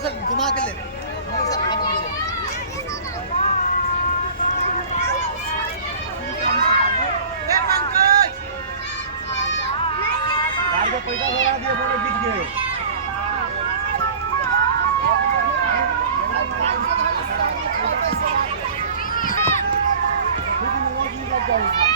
Sir घुमा के ले sir पैसा लगा दिए बोले बीत गए Thank you.